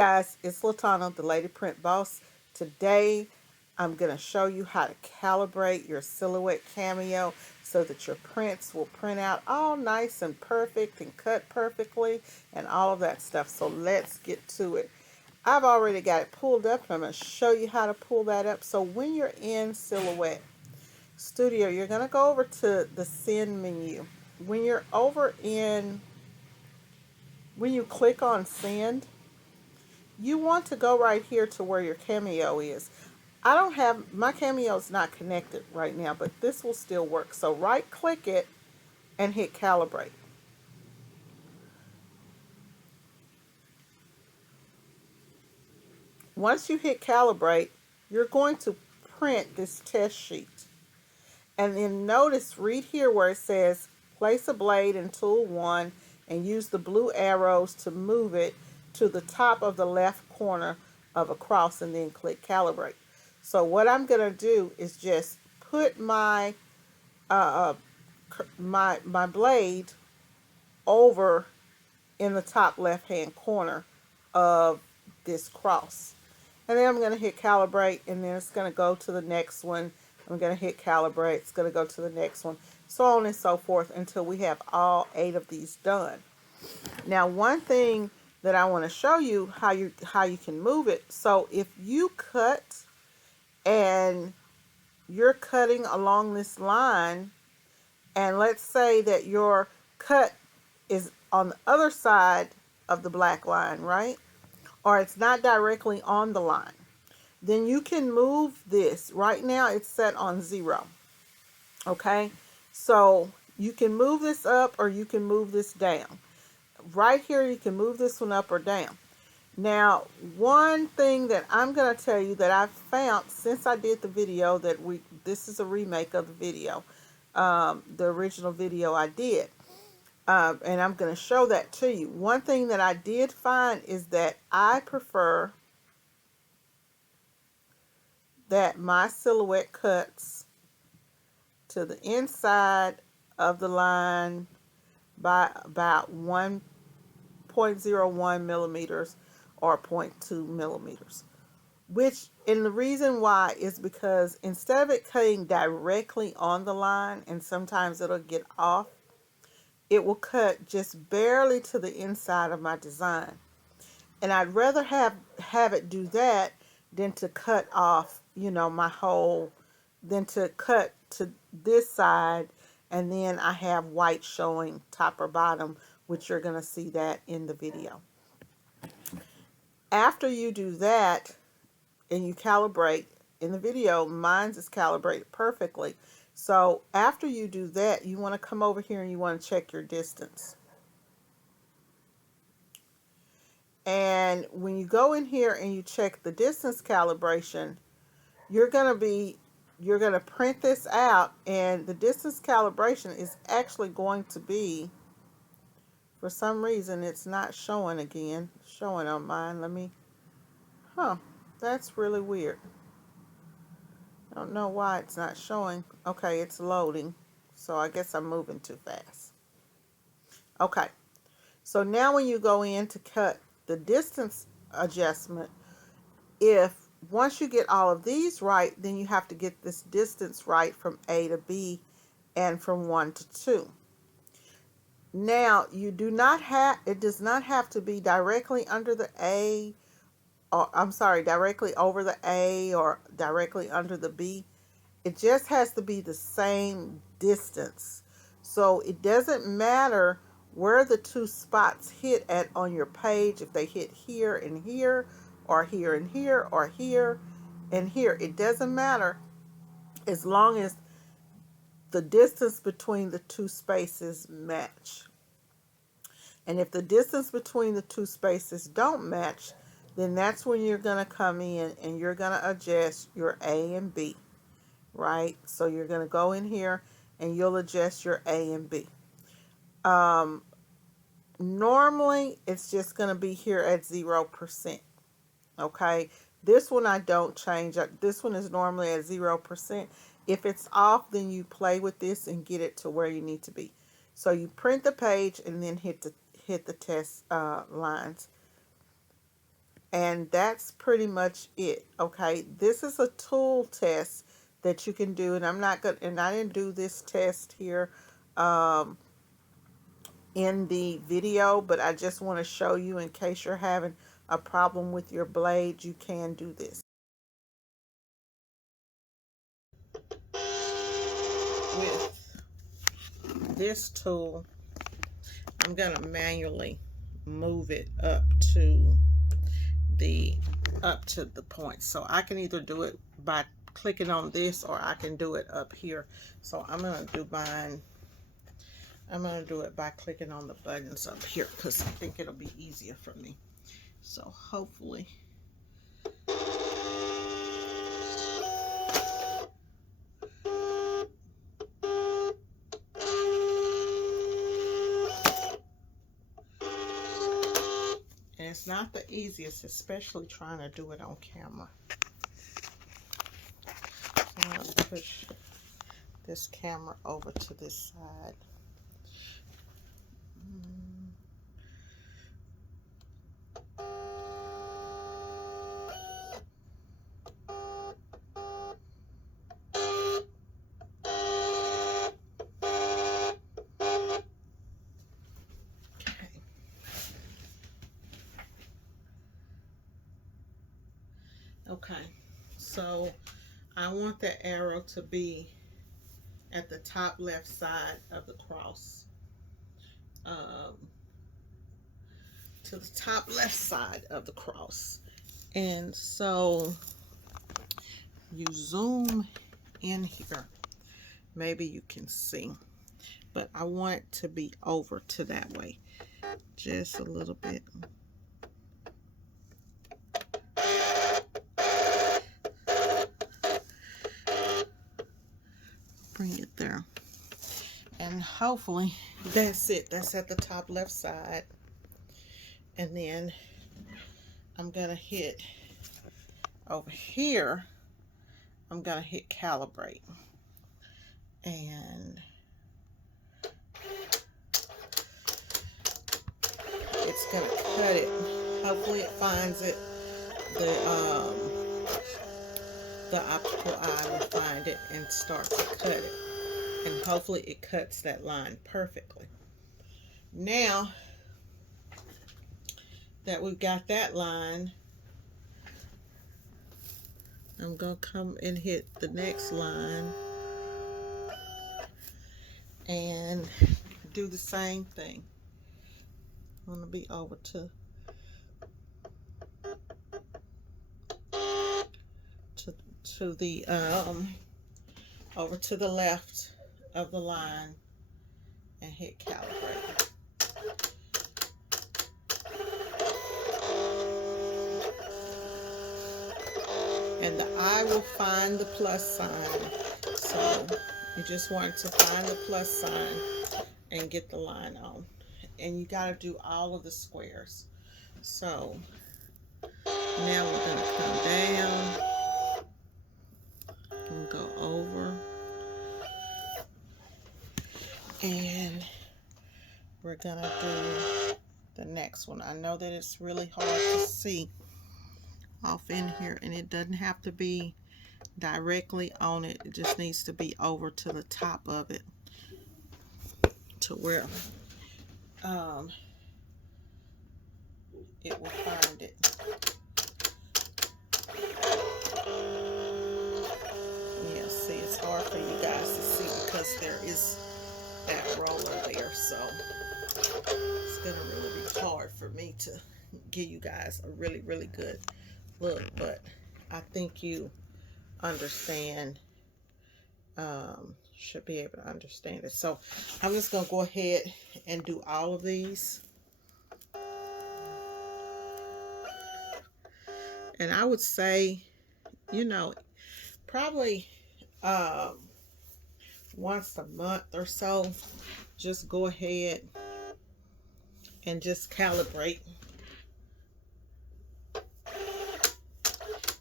guys, it's Latana, the Lady Print Boss. Today, I'm going to show you how to calibrate your silhouette Cameo so that your prints will print out all nice and perfect and cut perfectly and all of that stuff. So let's get to it. I've already got it pulled up. I'm going to show you how to pull that up. So when you're in Silhouette Studio, you're going to go over to the Send menu. When you're over in, when you click on Send, you want to go right here to where your Cameo is. I don't have, my Cameo is not connected right now, but this will still work. So right click it and hit calibrate. Once you hit calibrate, you're going to print this test sheet. And then notice, read here where it says place a blade in tool 1 and use the blue arrows to move it to the top of the left corner of a cross and then click calibrate. So what I'm going to do is just put my my blade over in the top left hand corner of this cross. And then I'm going to hit calibrate, and then it's going to go to the next one. I'm going to hit calibrate. It's going to go to the next one, so on and so forth until we have all 8 of these done. Now, one thing that I want to show you how you can move it. So if you cut and you're cutting along this line, and let's say that your cut is on the other side of the black line, right? Or it's not directly on the line, then you can move this. Right now it's set on 0. Okay, so you can move this up or you can move this down. Right here you can move this one up or down. Now, one thing that I'm going to tell you that I've found since I did the video that this is a remake of the video, the original video I did. And I'm going to show that to you. One thing that I did find is that I prefer that my silhouette cuts to the inside of the line by about 1.01 millimeters or 0.2 millimeters. And the reason why is because instead of it cutting directly on the line, and sometimes it'll get off, it will cut just barely to the inside of my design. And I'd rather have it do that than to cut off, my whole, than to cut to this side and then I have white showing top or bottom, which you're going to see that in the video. After you do that and you calibrate, in the video, mine is calibrated perfectly. So after you do that, you want to come over here and you want to check your distance. And when you go in here and you check the distance calibration, you're going to print this out, and the distance calibration is actually going to be, for some reason it's not showing again, showing on mine. That's really weird. I don't know why it's not showing. Okay, it's loading. So I guess I'm moving too fast. Okay. So now when you go in to cut the distance adjustment, once you get all of these right, then you have to get this distance right from A to B and from 1 to 2. Now, it does not have to be directly under the A, or directly over the A or directly under the B. It just has to be the same distance. So it doesn't matter where the 2 spots hit at on your page, if they hit here and here, or here and here, or here and here. It doesn't matter as long as the distance between the 2 spaces match. And if the distance between the 2 spaces don't match, then that's when you're going to come in and you're going to adjust your A and B, right? So you're going to go in here and you'll adjust your A and B. Normally, it's just going to be here at 0%, okay? This one I don't change. This one is normally at 0%. If it's off, then you play with this and get it to where you need to be. So you print the page and then hit the test lines. And that's pretty much it. Okay, this is a tool test that you can do, and I didn't do this test here um, in the video, but I just want to show you in case you're having a problem with your blade, you can do this. With this tool, I'm going to manually move it the up to the point. So I can either do it by clicking on this, or I can do it up here. So I'm going to do mine. I'm going to do it by clicking on the buttons up here because I think it'll be easier for me. So hopefully. And it's not the easiest, especially trying to do it on camera. So I'm going to push this camera over to this side. Okay, so I want the arrow to be at the top left side of the cross. To the top left side of the cross. And so you zoom in here. Maybe you can see, but I want it to be over to that way. Just a little bit. Bring it there. And hopefully that's it. That's at the top left side. And then I'm gonna hit over here. I'm gonna hit calibrate. And it's gonna cut it. Hopefully it finds it. The optical eye will find it and start to cut it. And hopefully it cuts that line perfectly. Now that we've got that line, I'm going to come and hit the next line and do the same thing. I'm going to be over to the over to the left of the line and hit calibrate. And the eye will find the plus sign. So you just want to find the plus sign and get the line on. And you got to do all of the squares. So now we're going to come down and go over. And we're going to do the next one. I know that it's really hard to see off in here, and it doesn't have to be directly on it. It just needs to be over to the top of it, to where it will find it. Yeah, see, it's hard for you guys to see because there is that roller there, so it's gonna really be hard for me to give you guys a really, really good look, but I think you understand, should be able to understand it. So I'm just gonna go ahead and do all of these. And I would say, you know, probably once a month or so, just go ahead and just calibrate.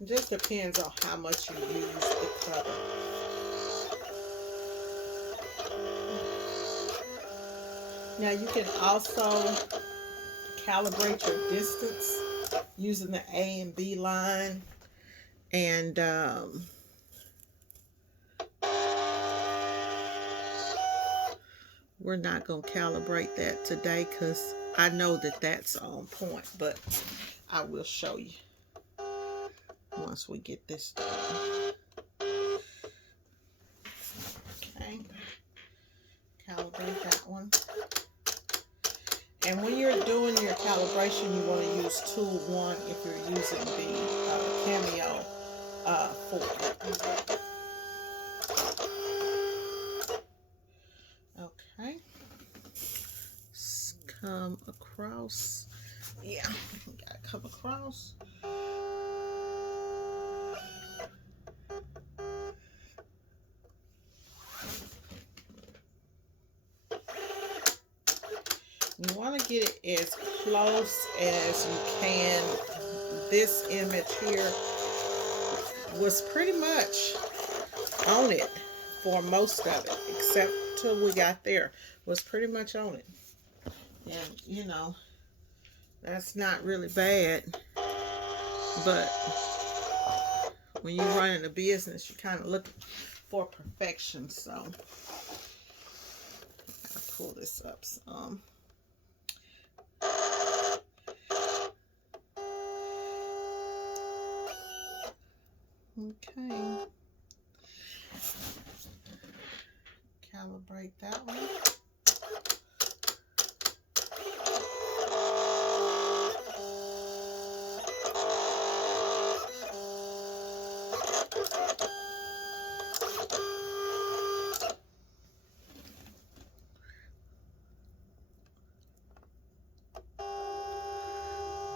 It just depends on how much you use the color. Now you can also calibrate your distance using the A and B line, and we're not going to calibrate that today because I know that that's on point, but I will show you once we get this done. Okay, calibrate that one. And when you're doing your calibration, you want to use tool 1 if you're using the Cameo 4. Okay, come across. Yeah, gotta come across. You want to get it as close as you can. This image here was pretty much on it for most of it, except till we got there. Was pretty much on it. And you know, that's not really bad, but when you're running a business, you're kind of looking for perfection. So I'll pull this up some. Okay, calibrate that one.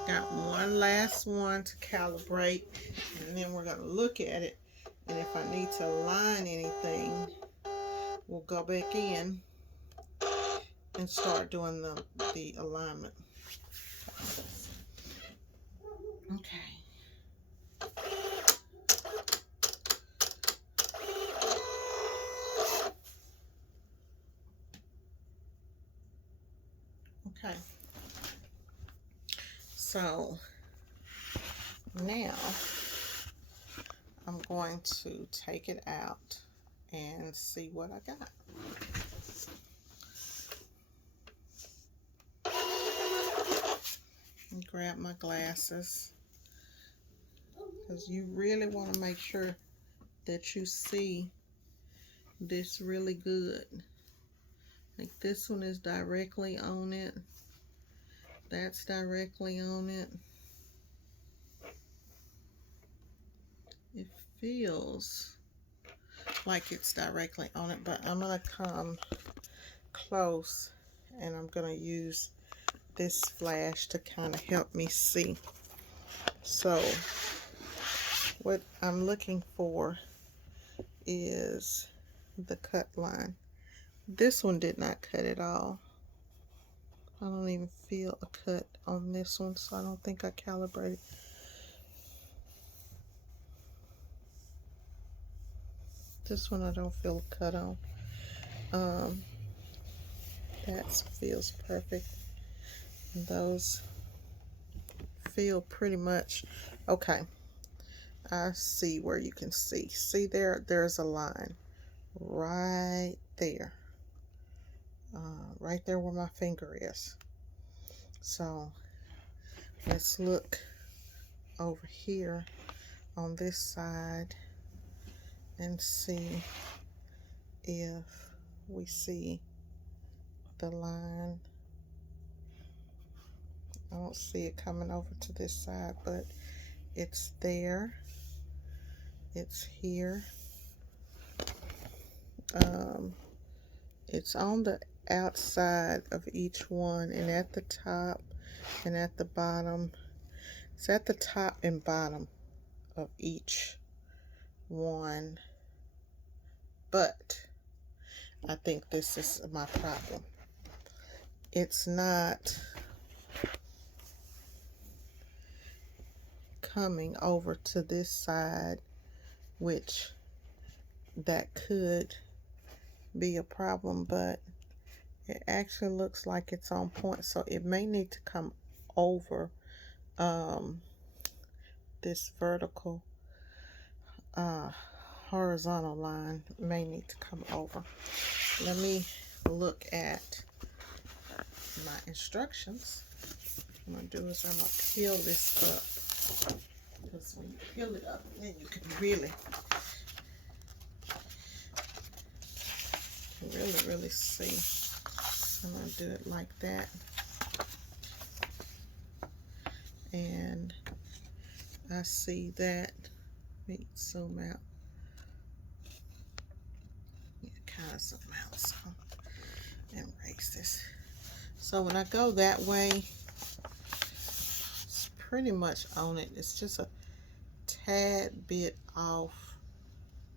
Got one last one to calibrate, and then we're going to look at it, and if I need to align anything, we'll go back in and start doing the alignment. Okay. Okay. So now I'm going to take it out and see what I got. And grab my glasses, because you really want to make sure that you see this really good. Like this one is directly on it. That's directly on it. It feels like it's directly on it, but I'm going to come close and I'm going to use this flash to kind of help me see. So what I'm looking for is the cut line. This one did not cut at all. I don't even feel a cut on this one, so I don't think I calibrated. This one I don't feel a cut on. That feels perfect. Those feel pretty much okay. I see where you can see. See there's a line right there. Right there where my finger is. So let's look over here on this side and see if we see the line. I don't see it coming over to this side, but it's there. It's here. It's on the outside of each one, and at the top and at the bottom. It's at the top and bottom of each one, but I think this is my problem. It's not coming over to this side, which that could be a problem, but it actually looks like it's on point, so it may need to come over this vertical horizontal line may need to come over. Let me look at my instructions. What I'm gonna do is I'm gonna peel this up, because when you peel it up, then you can really see. I'm gonna do it like that, and I see that. Let me zoom out. Kind of zoom out so, and erase this. So when I go that way, it's pretty much on it. It's just a tad bit off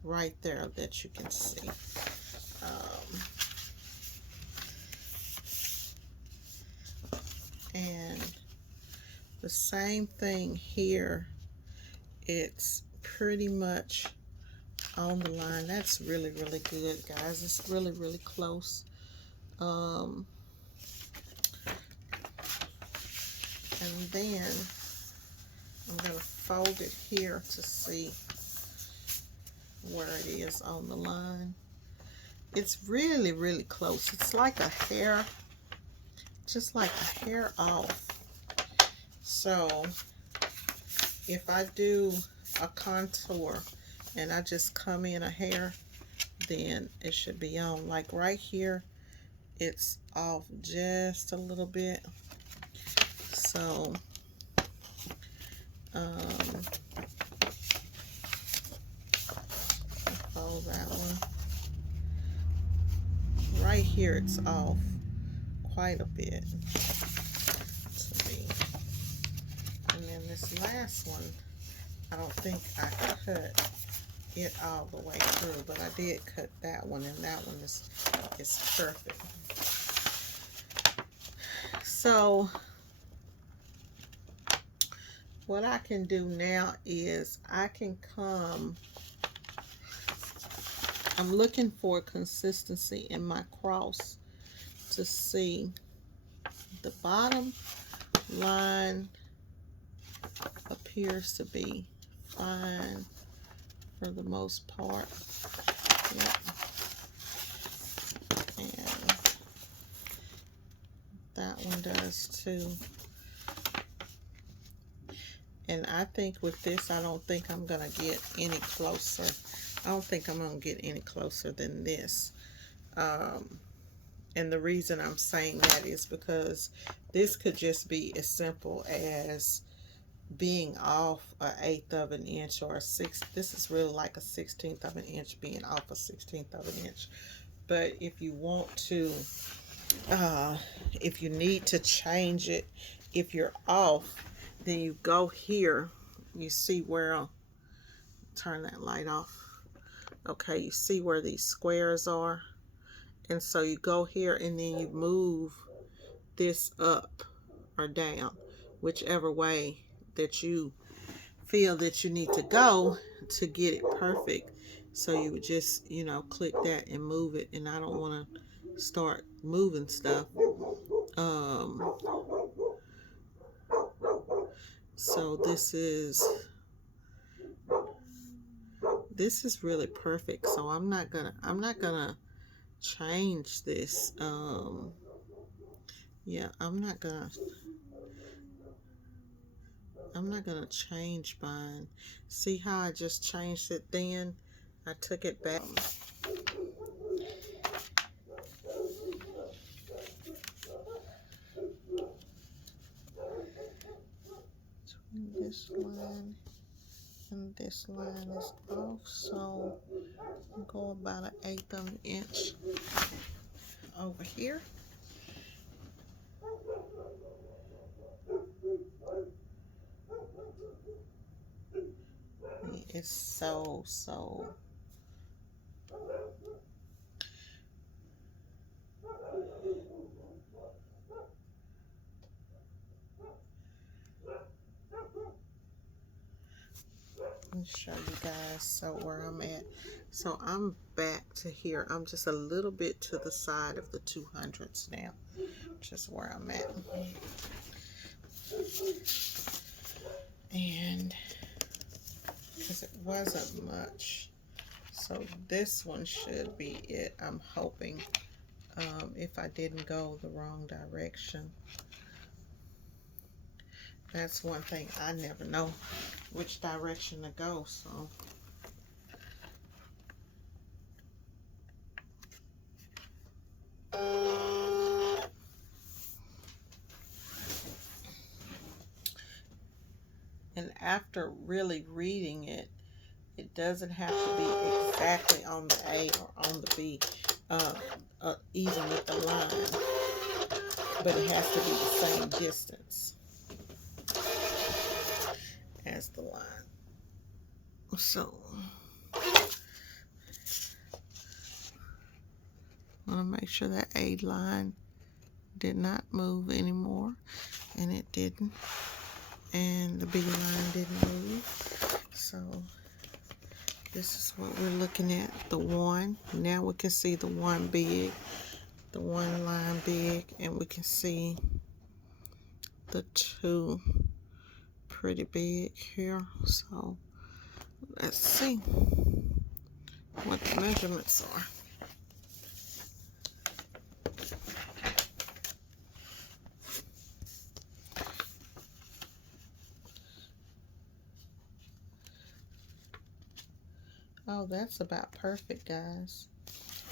right there that you can see. And the same thing here. It's pretty much on the line. That's really good, guys. It's really close. And then I'm going to fold it here to see where it is on the line. It's really close. It's like a hair, just like a hair off. So if I do a contour and I just come in a hair, then it should be on. Like right here, it's off just a little bit. So fold that one. Right here, it's off quite a bit to me. And then this last one, I don't think I cut it all the way through, but I did cut that one, and that one is perfect. So what I can do now is I can come, I'm looking for consistency in my cross to see the bottom line appears to be fine for the most part. Yep. And that one does too. And I think with this, I don't think I'm gonna get any closer. I don't think I'm gonna get any closer than this. And the reason I'm saying that is because this could just be as simple as being off an 1/8 of an inch or a 6. This is really like a 1/16 of an inch being off a 1/16 of an inch. But if you want to, if you need to change it, if you're off, then you go here. You see where I'll turn that light off. Okay, you see where these squares are, and so you go here and then you move this up or down, whichever way that you feel that you need to go to get it perfect. So you would just, you know, click that and move it. And I don't want to start moving stuff. So this is really perfect. So I'm not gonna change this. Yeah, I'm not gonna change mine. See how I just changed it then? I took it back. This line and this line is off, so I'll go about an 1/8 of an inch over here. It's so let me show you guys where I'm at. So I'm back to here. I'm just a little bit to the side of the 200s now, just where I'm at. And because it wasn't much, so this one should be it, I'm hoping, if I didn't go the wrong direction. That's one thing, I never know which direction to go, so. And after really reading it, it doesn't have to be exactly on the A or on the B, even with the line, but it has to be the same distance as the line. So I want to make sure that A line did not move anymore, and it didn't, and the B line didn't move. So this is what we're looking at, the 1. Now we can see the 1 big, the 1 line big, and we can see the 2 pretty big here. So let's see what the measurements are. Oh, that's about perfect, guys.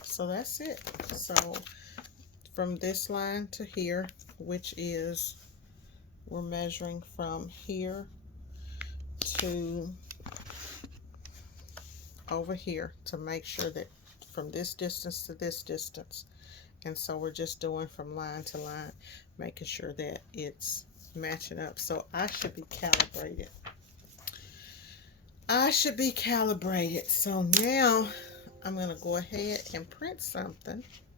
So that's it. So from this line to here, which is, we're measuring from here to over here to make sure that from this distance to this distance. And so we're just doing from line to line, making sure that it's matching up. So I should be calibrated. I should be calibrated. So now I'm going to go ahead and print something.